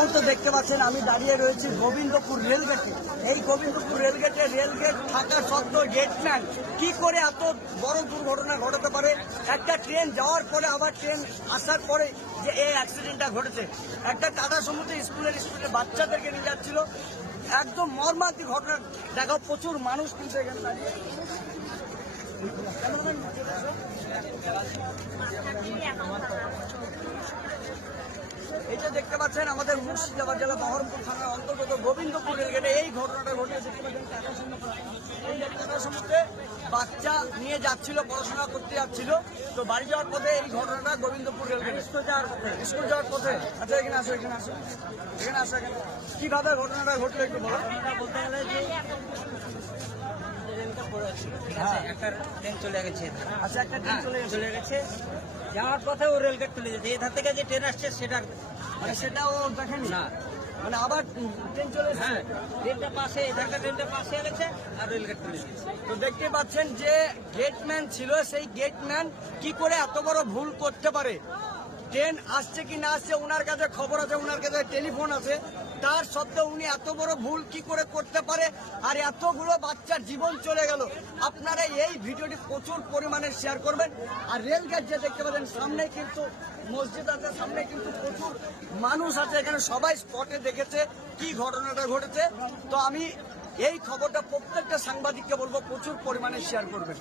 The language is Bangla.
মুহূর্তে দেখতে পাচ্ছেন আমি দাঁড়িয়ে রয়েছি গোবিন্দপুর রেলগেটে। এই গোবিন্দপুর রেলগেটে রেলগেট থাকা সত্ত্বেও গেটম্যান কি করে এত বড় দুর্ঘটনা ঘটাতে পারে? একটা ট্রেন যাওয়ার পরে আবার ট্রেন আসার পরে যে এই অ্যাক্সিডেন্টটা ঘটেছে। একটা টাটা সমুদ্রে স্কুলের বাচ্চাদেরকে নিয়ে যাচ্ছিল, একদম মর্মান্তিক ঘটনা। দেখো প্রচুর মানুষ কিন্তু এখানে দাঁড়িয়ে। এটা দেখতে পাচ্ছেন আমাদের মুর্শিদাবাদ জেলা বহরমপুর থানার অন্তর্গত গোবিন্দপুর রেলগেটে এই ঘটনাটা ঘটেছে। দেখতে পাচ্ছেন টাটা সমুদ্রে বাচ্চা নিয়ে যাচ্ছিল, পড়াশোনা করতে যাচ্ছিল, তো বাড়ি যাওয়ার পথে এই ঘটনাটা গোবিন্দপুর রেলগেটে স্কুল যাওয়ার পথে। আচ্ছা এখানে আসো, এখানে আসো, এখানে আসো। এখানে কিভাবে ঘটনাটা ঘটলো একটু বলো। বলতে গেলে যে একটা ট্রেন চলে গেছে। আচ্ছা একটা ট্রেন চলে গেছে, যাওয়ার পথে ও রেলগেট চলে যেতে, এধার থেকে যে ট্রেন আসছে সেটা মানে সেটাও দেখেনি না, মানে আবার ট্রেন চলে এসেছে। হ্যাঁ ট্রেনটা পাশে, এধারটা ট্রেনটা পাশে গেছে আর রেলগেট চলে গেছে। তো দেখতে পাচ্ছেন যে গেটম্যান ছিল, সেই গেটম্যান কি করে এত বড় ভুল করতে পারে? ট্রেন আসছে কি না আসছে ওনার কাছে খবর আছে, ওনার কাছে টেলিফোন আছে, তার সত্ত্বেও উনি এত বড় ভুল কি করে করতে পারে? আর এতগুলো বাচ্চার জীবন চলে গেল। আপনারা এই ভিডিওটি প্রচুর পরিমাণে শেয়ার করবেন। আর রেলগেট যে দেখতে পাচ্ছেন সামনে কিন্তু মসজিদ আছে, সামনে কিন্তু প্রচুর মানুষ আছে, এখানে সবাই স্পটে দেখেছে কি ঘটনাটা ঘটেছে। তো আমি এই খবরটা প্রত্যেকটা সাংবাদিককে বলবো প্রচুর পরিমাণে শেয়ার করবেন।